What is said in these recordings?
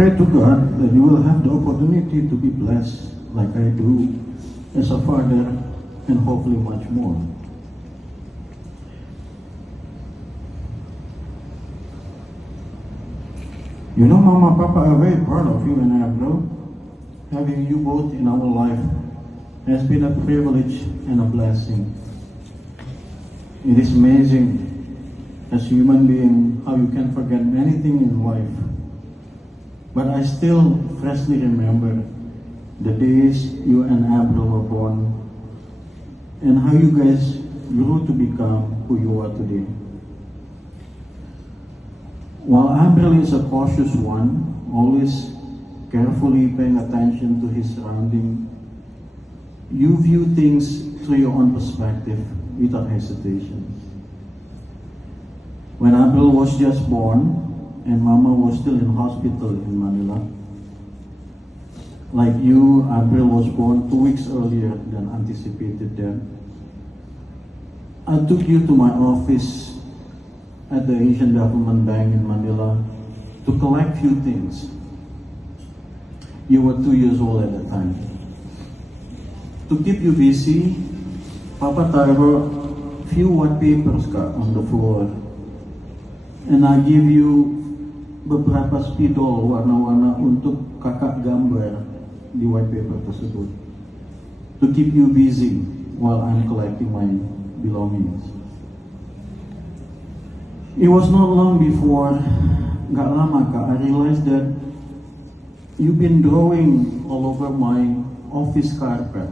pray to God that you will have the opportunity to be blessed like I do as a father and hopefully much more. You know, Mama, Papa are very proud of you and Abro. Having you both in our life has been a privilege and a blessing. It is amazing as a human being how you can forget anything in life. But I still freshly remember the days you and Abro were born and how you guys grew to become who you are today. While Abril is a cautious one, always carefully paying attention to his surroundings, you view things through your own perspective without hesitation. When Abril was just born and Mama was still in hospital in Manila, like you, Abril was born 2 weeks earlier than anticipated then. I took you to my office at the Asian Development Bank in Manila to collect few things. You were 2 years old at the time. To keep you busy, Papa taruh few white papers on the floor. And I give you beberapa spidol warna-warna untuk kakak gambar di white paper tersebut. To keep you busy while I'm collecting my belongings. It was not long before, gak lama Kak, I realized that you've been drawing all over my office carpet.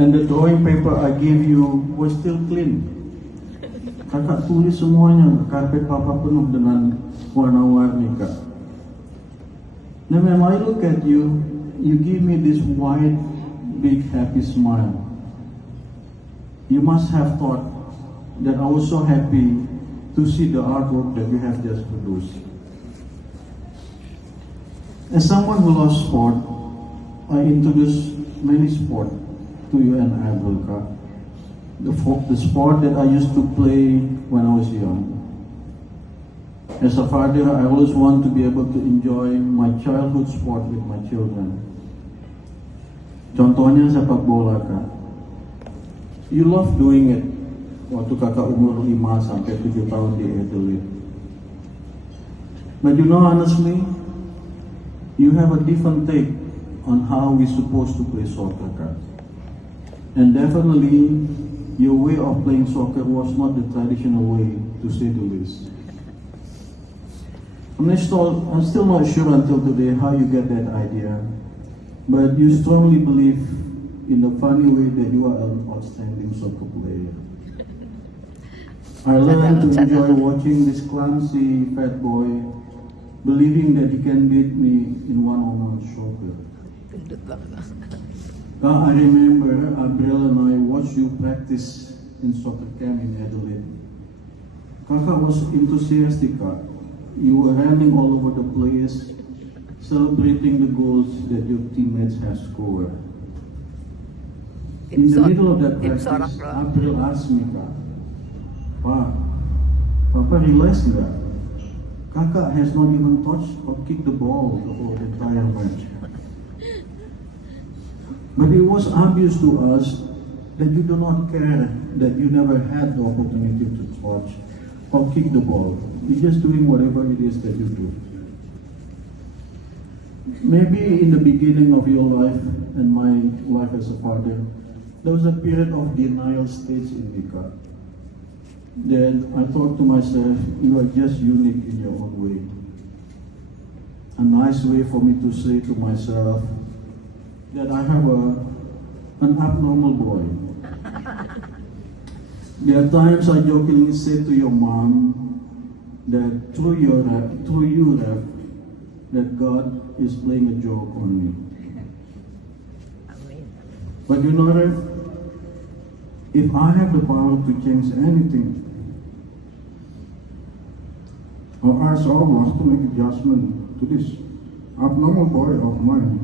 And the drawing paper I gave you was still clean. Kakak tulis semuanya, karpet Papa penuh dengan warna-warni Kak. Now when I look at you, you give me this wide, big, happy smile. You must have thought that I was so happy to see the artwork that you have just produced. As someone who loves sport, I introduced many sports to you and Abelka. The sport that I used to play when I was young. As a father, I always want to be able to enjoy my childhood sport with my children. Contohnya sepak bola, Kak. You love doing it waktu kakak umur 5 sampai 7 tahun di Adelaide. But you know, honestly, you have a different take on how we're supposed to play soccer, Kak. And definitely, your way of playing soccer was not the traditional way, to say the least. I'm still not sure until today how you get that idea, but you strongly believe in the funny way that you are an outstanding soccer player. I learned to enjoy watching this clumsy fat boy, believing that he can beat me in one-on-one soccer. I remember Abril and I watched you practice in soccer camp in Adelaide. Kakak was enthusiastic, Kak. You were running all over the place, celebrating the goals that your teammates have scored. In the middle of that practice, Abril asked me, Kak, Papa realized that Kakak has not even touched or kicked the ball the whole entire match. But it was obvious to us that you do not care, that you never had the opportunity to touch or kick the ball. You're just doing whatever it is that you do. Maybe in the beginning of your life and my life as a father, there was a period of denial stage in Mika. Then I thought to myself, you are just unique in your own way. A nice way for me to say to myself that I have an abnormal boy. There are times I jokingly say to your mom that through you, Ref, that God is playing a joke on me. But you know, Ref, if I have the power to change anything, or ask Allah to make adjustment to this abnormal boy of mine,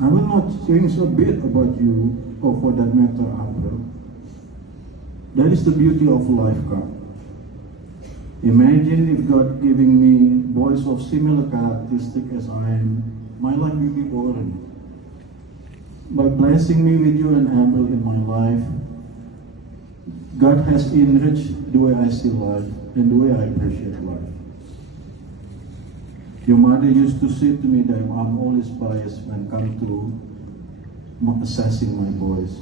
I will not change a bit about you, or for that matter, Abel. That is the beauty of life, God. Imagine if God giving me boys of similar characteristic as I am, my life will be boring. By blessing me with you and Abel in my life, God has enriched the way I see life and the way I appreciate life. Your mother used to say to me that I'm always biased when it comes to assessing my boys.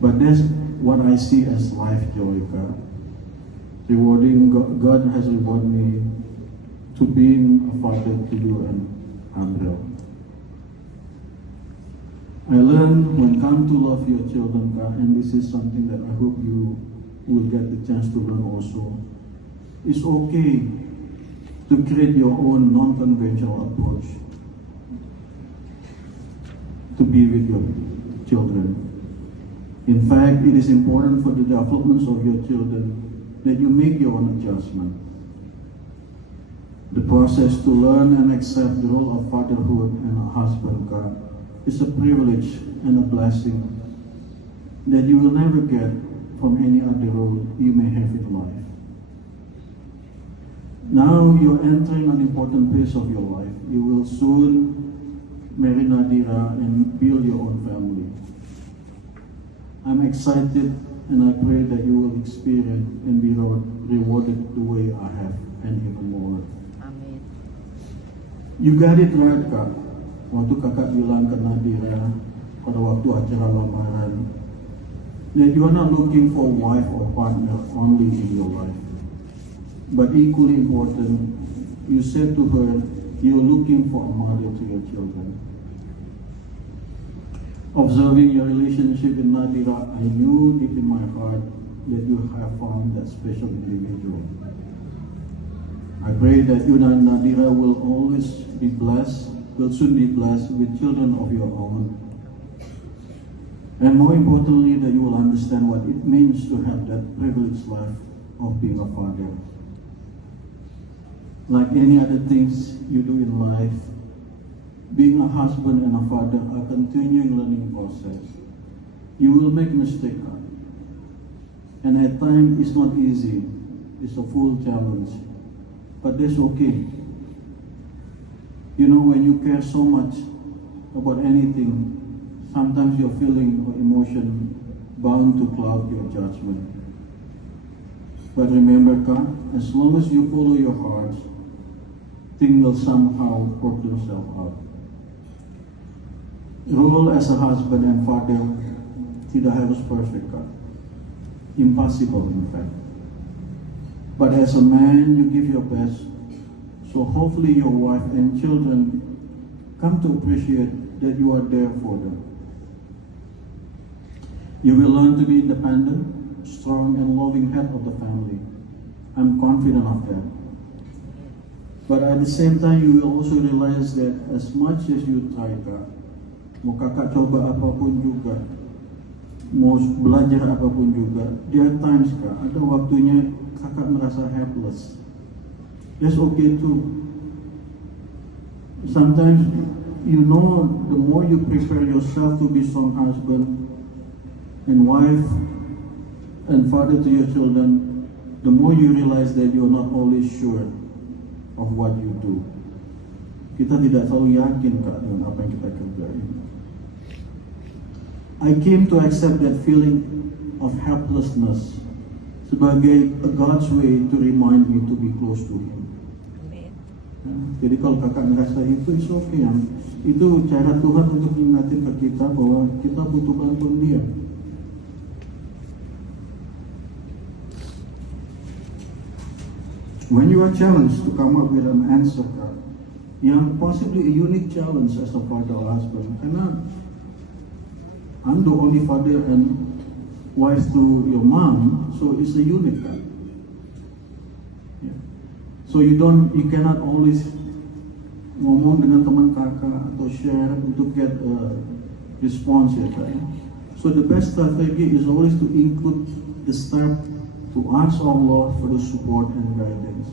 But that's what I see as life joy, God. God has rewarded me to being a father to you and Andrea. I learned when come to love your children, God, and this is something that I hope you will get the chance to learn also. It's okay to create your own non-conventional approach to be with your children. In fact, it is important for the development of your children that you make your own adjustment. The process to learn and accept the role of fatherhood and a husband, God, is a privilege and a blessing that you will never get from any other role you may have in life. Now you're entering an important phase of your life. You will soon marry Nadira and build your own family. I'm excited and I pray that you will experience and be rewarded the way I have and even more. Amen. You got it right, Kak. Waktu kakak bilang ke Nadira pada waktu acara lamaran that you are not looking for a wife or partner only in your life. But equally important, you said to her, you're looking for a mother to your children. Observing your relationship with Nadira, I knew deep in my heart that you have found that special individual. I pray that you and Nadira will always be blessed, will soon be blessed with children of your own. And more importantly, that you will understand what it means to have that privileged life of being a father. Like any other things you do in life, being a husband and a father are continuing learning process. You will make mistakes, and at times it's not easy. It's a full challenge, but that's okay. You know, when you care so much about anything, sometimes your feeling or emotion bound to cloud your judgment. But remember, God, as long as you follow your heart, things will somehow work themselves out. Role as a husband and father tidak harus perfect, God. Impossible, in fact. But as a man, you give your best, so hopefully your wife and children come to appreciate that you are there for them. You will learn to be independent, strong, and loving head of the family. I'm confident of that. But at the same time, you will also realize that as much as you try, God, mau kakak coba apapun juga, mau belajar apapun juga, there are times, Kak, ada waktunya kakak merasa helpless. That's okay too. Sometimes, you know, the more you prepare yourself to be strong husband and wife and father to your children, the more you realize that you're not always sure of what you do. Kita tidak selalu yakin, Kak, dengan apa yang kita kerjain. I came to accept that feeling of helplessness sebagai a God's way to remind me to be close to Him. Jadi kalau kakak ngerasa itu, it's okay. Itu cara Tuhan untuk ingatin ke kita bahwa kita butuh bantuan Dia. When you are challenged to come up with an answer, yang possibly a unique challenge as a father or husband, karena I'm the only father and wife to your mom, so it's a unique one. Yeah. So you cannot always ngomong dengan teman kakak atau share untuk get a response, ya, right? So the best strategy is always to include the step to ask Allah for the support and guidance.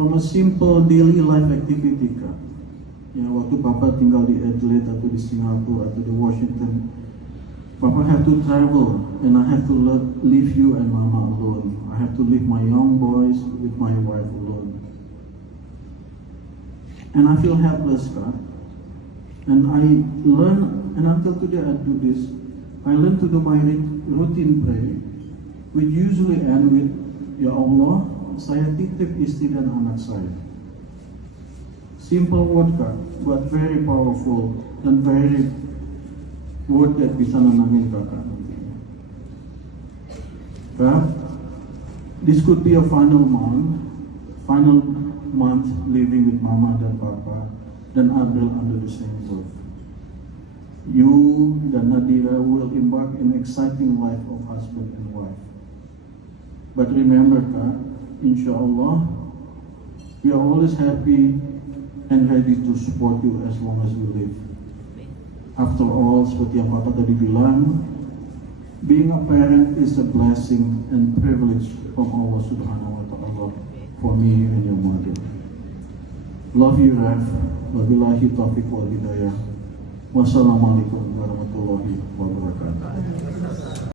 From a simple daily life activity, Kak. Ya, waktu Papa tinggal di Adelaide atau di Singapura atau di Washington, Papa have to travel and I have to leave you and Mama alone. I have to leave my young boys with my wife alone. And I feel helpless, Kak. And I learn, and until today I do this, I learn to do my routine prayer, which usually end with, Ya Allah, saya titip istri dan anak saya. Simple word, Kak, but very powerful dan very word that bisa nenangin Kakak nantinya. Kak, this could be a final month living with Mama dan Papa dan April under the same roof. You dan Nadira will embark in exciting life of husband and wife. But remember, Kak, insyaAllah, we are always happy and ready to support you as long as we live. After all, seperti yang Papa tadi bilang, being a parent is a blessing and privilege from Allah Subhanahu wa Ta'ala for me and your mother. Love you, Ref. Wabillahi taufiq wal hidayah. Wassalamualaikum warahmatullahi wabarakatuh.